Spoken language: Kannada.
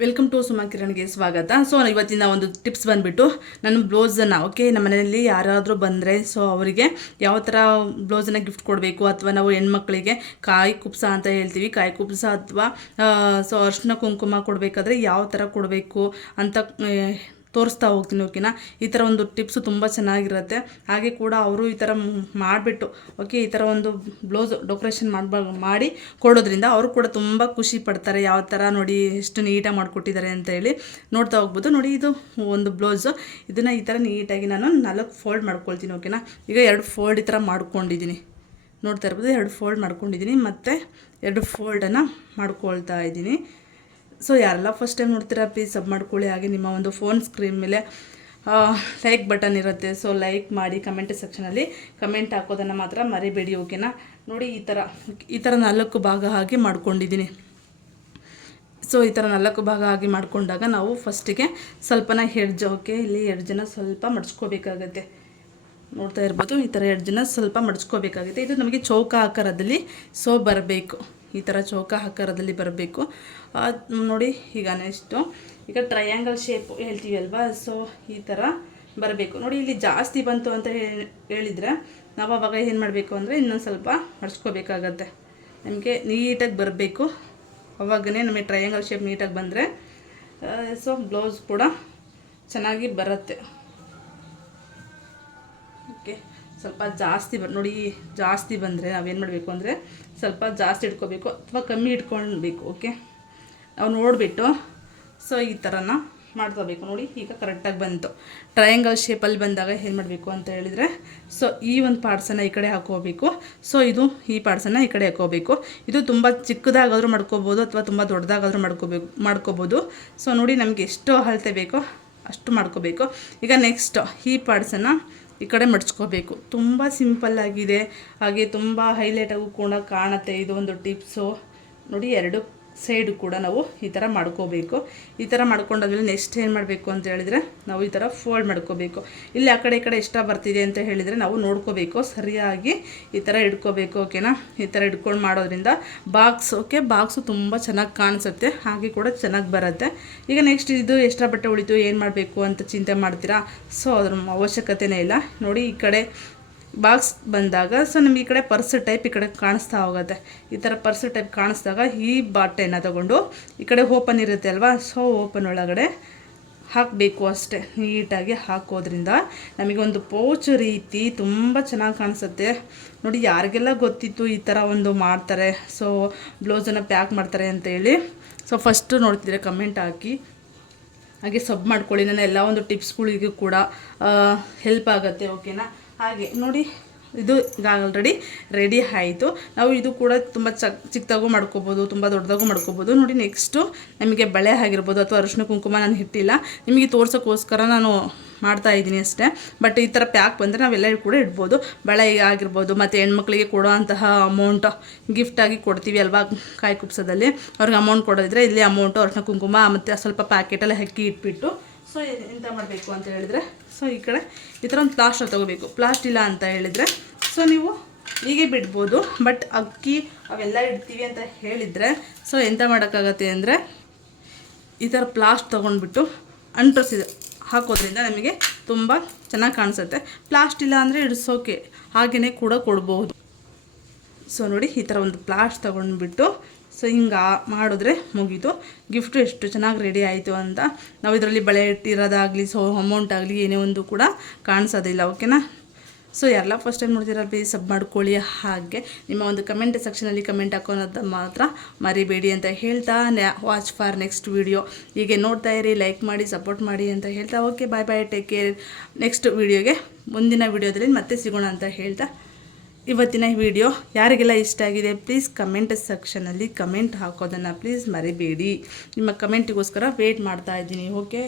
ವೆಲ್ಕಮ್ ಟು ಸುಮಾ ಕಿರಣ್ಗೆ ಸ್ವಾಗತ. ಸೊ ಇವತ್ತಿನ ಒಂದು ಟಿಪ್ಸ್ ಬಂದುಬಿಟ್ಟು ನನ್ನ ಬ್ಲೌಸನ್ನು ನಮ್ಮ ಮನೆಯಲ್ಲಿ ಯಾರಾದರೂ ಬಂದರೆ ಸೊ ಅವರಿಗೆ ಯಾವ ಥರ ಬ್ಲೌಸನ್ನು ಗಿಫ್ಟ್ ಕೊಡಬೇಕು, ಅಥವಾ ನಾವು ಹೆಣ್ಮಕ್ಳಿಗೆ ಕಾಯಿ ಕುಪ್ಸ ಅಂತ ಹೇಳ್ತೀವಿ, ಕಾಯಿ ಕುಪ್ಸ ಅಥವಾ ಸೊ ಅರ್ಶಿನ ಕುಂಕುಮ ಕೊಡಬೇಕಾದ್ರೆ ಯಾವ ಥರ ಕೊಡಬೇಕು ಅಂತ ತೋರಿಸ್ತಾ ಹೋಗ್ತೀನಿ. ಓಕೆನಾ, ಈ ಥರ ಒಂದು ಟಿಪ್ಸು ತುಂಬ ಚೆನ್ನಾಗಿರುತ್ತೆ. ಹಾಗೆ ಕೂಡ ಅವರು ಈ ಥರ ಮಾಡಿಬಿಟ್ಟು ಈ ಥರ ಒಂದು ಬ್ಲೌಸ್ ಡೆಕೋರೇಷನ್ ಮಾಡಿ ಕೊಡೋದ್ರಿಂದ ಅವರು ಕೂಡ ತುಂಬ ಖುಷಿ ಪಡ್ತಾರೆ. ಯಾವ ಥರ ನೋಡಿ ಎಷ್ಟು ನೀಟಾಗಿ ಮಾಡಿಕೊಟ್ಟಿದ್ದಾರೆ ಅಂತ ಹೇಳಿ ನೋಡ್ತಾ ಹೋಗ್ಬೋದು. ನೋಡಿ, ಇದು ಒಂದು ಬ್ಲೌಸು. ಇದನ್ನು ಈ ಥರ ನೀಟಾಗಿ ನಾನು 4 ಫೋಲ್ಡ್ ಮಾಡ್ಕೊಳ್ತೀನಿ. ಓಕೆನಾ, ಈಗ 2 ಫೋಲ್ಡ್ ಈ ಥರ ಮಾಡ್ಕೊಂಡಿದ್ದೀನಿ, ನೋಡ್ತಾ ಇರ್ಬೋದು. 2 ಫೋಲ್ಡ್ ಮಾಡ್ಕೊಂಡಿದ್ದೀನಿ, ಮತ್ತು 2 ಫೋಲ್ಡನ್ನು ಮಾಡ್ಕೊಳ್ತಾ ಇದ್ದೀನಿ. ಸೊ ಯಾರೆಲ್ಲ ಫಸ್ಟ್ ಟೈಮ್ ನೋಡ್ತೀರಾ ಪ್ಲೀಸ್ ಸಬ್ ಮಾಡ್ಕೊಳ್ಳಿ. ಹಾಗೆ ನಿಮ್ಮ ಒಂದು ಫೋನ್ ಸ್ಕ್ರೀನ್ ಮೇಲೆ ಲೈಕ್ ಬಟನ್ ಇರುತ್ತೆ, ಸೊ ಲೈಕ್ ಮಾಡಿ. ಕಮೆಂಟ್ ಸೆಕ್ಷನಲ್ಲಿ ಕಮೆಂಟ್ ಹಾಕೋದನ್ನು ಮಾತ್ರ ಮರಿಬೇಡಿ. ಓಕೆನಾ, ನೋಡಿ ಈ ಥರ 4 ಭಾಗ ಆಗಿ ಮಾಡ್ಕೊಂಡಿದ್ದೀನಿ. ಸೊ ಈ ಥರ 4 ಭಾಗ ಆಗಿ ಮಾಡ್ಕೊಂಡಾಗ ನಾವು ಫಸ್ಟಿಗೆ ಸ್ವಲ್ಪನ ಹೆಡ್ಜ್, ಇಲ್ಲಿ ಹೆಡ್ಜನ್ನು ಸ್ವಲ್ಪ ಮಡ್ಚ್ಕೋಬೇಕಾಗತ್ತೆ. ನೋಡ್ತಾ ಇರ್ಬೋದು, ಈ ಥರ ಹೆಡ್ಜನ್ನು ಸ್ವಲ್ಪ ಮಡ್ಚ್ಕೋಬೇಕಾಗುತ್ತೆ. ಇದು ನಮಗೆ ಚೌಕ ಆಕಾರದಲ್ಲಿ ಸೊ ಬರಬೇಕು, ಈ ಥರ ಚೌಕ ಆಕಾರದಲ್ಲಿ ಬರಬೇಕು. ನೋಡಿ, ಈಗ ಟ್ರಯಾಂಗಲ್ ಶೇಪ್ ಹೇಳ್ತೀವಿ ಅಲ್ವಾ, ಸೊ ಈ ಥರ ಬರಬೇಕು. ನೋಡಿ, ಇಲ್ಲಿ ಜಾಸ್ತಿ ಬಂತು ಅಂತ ಹೇಳಿದರೆ ನಾವು ಆವಾಗ ಏನು ಮಾಡಬೇಕು ಅಂದರೆ ಇನ್ನೊಂದು ಸ್ವಲ್ಪ ಮಡ್ಚ್ಕೋಬೇಕಾಗತ್ತೆ. ನಮಗೆ ನೀಟಾಗಿ ಬರಬೇಕು, ಅವಾಗನೇ ನಮಗೆ ಟ್ರಯಾಂಗಲ್ ಶೇಪ್ ನೀಟಾಗಿ ಬಂದರೆ ಸೊ ಬ್ಲೌಸ್ ಕೂಡ ಚೆನ್ನಾಗಿ ಬರುತ್ತೆ. ಓಕೆ, ಸ್ವಲ್ಪ ಜಾಸ್ತಿ ನೋಡಿ, ಜಾಸ್ತಿ ಬಂದರೆ ನಾವೇನು ಮಾಡಬೇಕು ಅಂದರೆ ಸ್ವಲ್ಪ ಜಾಸ್ತಿ ಇಟ್ಕೋಬೇಕು ಅಥವಾ ಕಮ್ಮಿ ಇಟ್ಕೊಳ್ಬೇಕು. ಓಕೆ, ನಾವು ನೋಡಿಬಿಟ್ಟು ಸೊ ಈ ಥರನ ಮಾಡ್ಕೋಬೇಕು. ನೋಡಿ, ಈಗ ಕರೆಕ್ಟಾಗಿ ಬಂತು. ಟ್ರಯಾಂಗಲ್ ಶೇಪಲ್ಲಿ ಬಂದಾಗ ಏನು ಮಾಡಬೇಕು ಅಂತ ಹೇಳಿದರೆ ಸೊ ಈ ಒಂದು ಪಾರ್ಟ್ಸನ್ನು ಈ ಕಡೆ ಹಾಕೋಬೇಕು. ಸೊ ಈ ಪಾರ್ಟ್ಸನ್ನು ಈ ಕಡೆ ಹಾಕೋಬೇಕು. ಇದು ತುಂಬ ಚಿಕ್ಕದಾಗಾದರೂ ಮಾಡ್ಕೋಬೋದು ಅಥವಾ ತುಂಬ ದೊಡ್ಡದಾಗಾದರೂ ಮಾಡ್ಕೋಬೋದು. ಸೊ ನೋಡಿ, ನಮಗೆ ಎಷ್ಟು ಅಳತೆ ಬೇಕೋ ಅಷ್ಟು ಮಾಡ್ಕೋಬೇಕು. ಈಗ ನೆಕ್ಸ್ಟ್ ಈ ಪಾರ್ಟ್ಸನ್ನು ಈ ಕಡೆ ಮಡ್ಚ್ಕೋಬೇಕು. ತುಂಬ ಸಿಂಪಲ್ಲಾಗಿದೆ, ಹಾಗೆ ತುಂಬ ಹೈಲೈಟಾಗೂ ಕೂಡ ಕಾಣುತ್ತೆ. ಇದು ಒಂದು ಟಿಪ್ಸು. ನೋಡಿ, 2 ಸೈಡು ಕೂಡ ನಾವು ಈ ಥರ ಮಾಡ್ಕೋಬೇಕು. ಈ ಥರ ಮಾಡ್ಕೊಂಡಾದ್ಮೇಲೆ ನೆಕ್ಸ್ಟ್ ಏನು ಮಾಡಬೇಕು ಅಂತ ಹೇಳಿದರೆ ನಾವು ಈ ಥರ ಫೋಲ್ಡ್ ಮಾಡ್ಕೋಬೇಕು. ಇಲ್ಲಿ ಆ ಕಡೆ ಈ ಕಡೆ ಎಷ್ಟ ಬರ್ತಿದೆ ಅಂತ ಹೇಳಿದರೆ ನಾವು ನೋಡ್ಕೋಬೇಕು, ಸರಿಯಾಗಿ ಈ ಥರ ಇಟ್ಕೋಬೇಕು. ಓಕೆನಾ, ಈ ಥರ ಇಟ್ಕೊಂಡು ಮಾಡೋದ್ರಿಂದ ಬಾಕ್ಸು ತುಂಬ ಚೆನ್ನಾಗಿ ಕಾಣಿಸುತ್ತೆ, ಹಾಗೆ ಕೂಡ ಚೆನ್ನಾಗಿ ಬರುತ್ತೆ. ಈಗ ನೆಕ್ಸ್ಟ್ ಇದು ಎಕ್ಸ್ಟ್ರಾ ಬಟ್ಟೆ ಉಳಿತು ಏನು ಮಾಡಬೇಕು ಅಂತ ಚಿಂತೆ ಮಾಡ್ತೀರಾ? ಸೊ ಅದ್ರ ಅವಶ್ಯಕತೆಯೇ ಇಲ್ಲ. ನೋಡಿ, ಈ ಕಡೆ ಬಾಕ್ಸ್ ಬಂದಾಗ ಸೊ ನಮಗೆ ಈ ಕಡೆ ಪರ್ಸ್ ಟೈಪ್ ಈ ಕಡೆ ಕಾಣಿಸ್ತಾ ಹೋಗುತ್ತೆ. ಈ ಥರ ಪರ್ಸ್ ಟೈಪ್ ಕಾಣಿಸಿದಾಗ ಈ ಬಟ್ಟೆನ ತಗೊಂಡು ಈ ಕಡೆ ಓಪನ್ ಇರುತ್ತೆ ಅಲ್ವಾ, ಸೊ ಓಪನ್ ಒಳಗಡೆ ಹಾಕಬೇಕು ಅಷ್ಟೇ. ನೀಟಾಗಿ ಹಾಕೋದ್ರಿಂದ ನಮಗೆ ಒಂದು ಪೌಚ್ ರೀತಿ ತುಂಬ ಚೆನ್ನಾಗಿ ಕಾಣಿಸುತ್ತೆ. ನೋಡಿ, ಯಾರಿಗೆಲ್ಲ ಗೊತ್ತಿತ್ತು ಈ ಥರ ಒಂದು ಮಾಡ್ತಾರೆ, ಸೊ ಬ್ಲೌಸನ್ನು ಪ್ಯಾಕ್ ಮಾಡ್ತಾರೆ ಅಂತೇಳಿ. ಸೊ ಫಸ್ಟು ನೋಡ್ತಿದ್ರೆ ಕಮೆಂಟ್ ಹಾಕಿ, ಹಾಗೆ ಸಬ್ ಮಾಡ್ಕೊಳ್ಳಿ. ನನ್ನ ಎಲ್ಲ ಒಂದು ಟಿಪ್ಸ್ಗಳಿಗೂ ಕೂಡ ಹೆಲ್ಪ್ ಆಗುತ್ತೆ. ಓಕೆನಾ, ಹಾಗೆ ನೋಡಿ, ಇದು ಆಲ್ರೆಡಿ ರೆಡಿ ಆಯಿತು. ನಾವು ಇದು ಕೂಡ ತುಂಬ ಚಿಕ್ಕದಾಗೂ ಮಾಡ್ಕೋಬೋದು, ತುಂಬ ದೊಡ್ಡದಾಗೂ ಮಾಡ್ಕೋಬೋದು. ನೋಡಿ, ನೆಕ್ಸ್ಟು ನಮಗೆ ಬಳೆ ಆಗಿರ್ಬೋದು ಅಥವಾ ಅರಿಶಿನ ಕುಂಕುಮ ನಾನು ಇಟ್ಟಿಲ್ಲ, ನಿಮಗೆ ತೋರ್ಸೋಕ್ಕೋಸ್ಕರ ನಾನು ಮಾಡ್ತಾಯಿದ್ದೀನಿ ಅಷ್ಟೇ. ಬಟ್ ಈ ಥರ ಪ್ಯಾಕ್ ಬಂದರೆ ನಾವೆಲ್ಲ ಕೂಡ ಇಡ್ಬೋದು. ಬಳೆ ಆಗಿರ್ಬೋದು, ಮತ್ತು ಹೆಣ್ಮಕ್ಳಿಗೆ ಕೊಡೋ ಅಂತಹ ಅಮೌಂಟ್ ಗಿಫ್ಟಾಗಿ ಕೊಡ್ತೀವಿ ಅಲ್ವಾ ಕಾಯಿ ಕುಪ್ಸದಲ್ಲಿ, ಅವ್ರಿಗೆ ಅಮೌಂಟ್ ಕೊಡೋದಿದ್ರೆ ಇಲ್ಲಿ ಅಮೌಂಟು ಅರಿಶಿನ ಕುಂಕುಮ ಮತ್ತು ಸ್ವಲ್ಪ ಪ್ಯಾಕೆಟಲ್ಲಿ ಹಾಕಿ ಇಟ್ಬಿಟ್ಟು ಸೊ ಎಂತ ಮಾಡಬೇಕು ಅಂತ ಹೇಳಿದರೆ ಸೊ ಈ ಕಡೆ ಈ ಥರ ಒಂದು ಪ್ಲಾಸ್ಟರ್ ತೊಗೋಬೇಕು. ಪ್ಲಾಸ್ಟ್ ಇಲ್ಲ ಅಂತ ಹೇಳಿದರೆ ಸೊ ನೀವು ಹೀಗೆ ಬಿಡ್ಬೋದು. ಬಟ್ ಅಕ್ಕಿ ಅವೆಲ್ಲ ಇಡ್ತೀವಿ ಅಂತ ಹೇಳಿದರೆ ಸೊ ಎಂತ ಮಾಡೋಕ್ಕಾಗತ್ತೆ ಅಂದರೆ ಈ ಥರ ಪ್ಲಾಸ್ಟ್ ತೊಗೊಂಡ್ಬಿಟ್ಟು ಹಾಕೋದ್ರಿಂದ ನಮಗೆ ತುಂಬ ಚೆನ್ನಾಗಿ ಕಾಣಿಸುತ್ತೆ. ಪ್ಲಾಸ್ಟ್ ಇಲ್ಲ ಅಂದರೆ ಇಡ್ಸೋಕೆ ಹಾಗೆಯೇ ಕೂಡ ಕೊಡ್ಬೋದು. ಸೊ ನೋಡಿ, ಈ ಥರ ಒಂದು ಪ್ಲಾಸ್ಟ್ ತೊಗೊಂಡ್ಬಿಟ್ಟು ಸೊ ಹಿಂಗೆ ಮಾಡಿದ್ರೆ ಮುಗೀತು. ಗಿಫ್ಟು ಎಷ್ಟು ಚೆನ್ನಾಗಿ ರೆಡಿ ಆಯಿತು ಅಂತ. ನಾವು ಇದರಲ್ಲಿ ಬಳೆ ಇಟ್ಟಿರೋದಾಗಲಿ ಸೊ ಅಮೌಂಟ್ ಆಗಲಿ ಏನೇ ಒಂದು ಕೂಡ ಕಾಣಿಸೋದಿಲ್ಲ. ಓಕೆನಾ, ಸೊ ಯಾರೆಲ್ಲ ಫಸ್ಟ್ ಟೈಮ್ ನೋಡ್ತೀರ ಪ್ಲೀಸ್ ಸಬ್ ಮಾಡ್ಕೊಳ್ಳಿ. ಹಾಗೆ ನಿಮ್ಮ ಒಂದು ಕಮೆಂಟ್ ಸೆಕ್ಷನಲ್ಲಿ ಕಮೆಂಟ್ ಹಾಕೋದು ಮಾತ್ರ ಮರಿಬೇಡಿ ಅಂತ ಹೇಳ್ತಾ ವಾಚ್ ಫಾರ್ ನೆಕ್ಸ್ಟ್ ವಿಡಿಯೋ. ಹೀಗೆ ನೋಡ್ತಾ ಇರಿ, ಲೈಕ್ ಮಾಡಿ, ಸಪೋರ್ಟ್ ಮಾಡಿ ಅಂತ ಹೇಳ್ತಾ ಓಕೆ, ಬಾಯ್, ಟೇಕ್ ಕೇರ್. ನೆಕ್ಸ್ಟ್ ವಿಡಿಯೋಗೆ ಮುಂದಿನ ವಿಡಿಯೋದಲ್ಲಿ ಮತ್ತೆ ಸಿಗೋಣ ಅಂತ ಹೇಳ್ತಾ ಇವತ್ತಿನ ವಿಡಿಯೋ ಯಾರಿಗೆಲ್ಲ ಇಷ್ಟ ಆಗಿದೆ ಪ್ಲೀಸ್ ಕಮೆಂಟ್ ಸೆಕ್ಷನಲ್ಲಿ ಕಮೆಂಟ್ ಹಾಕೋದನ್ನು ಪ್ಲೀಸ್ ಮರಿಬೇಡಿ. ನಿಮ್ಮ ಕಮೆಂಟಿಗೋಸ್ಕರ ವೇಟ್ ಮಾಡ್ತಾ ಇದ್ದೀನಿ. ಓಕೆ.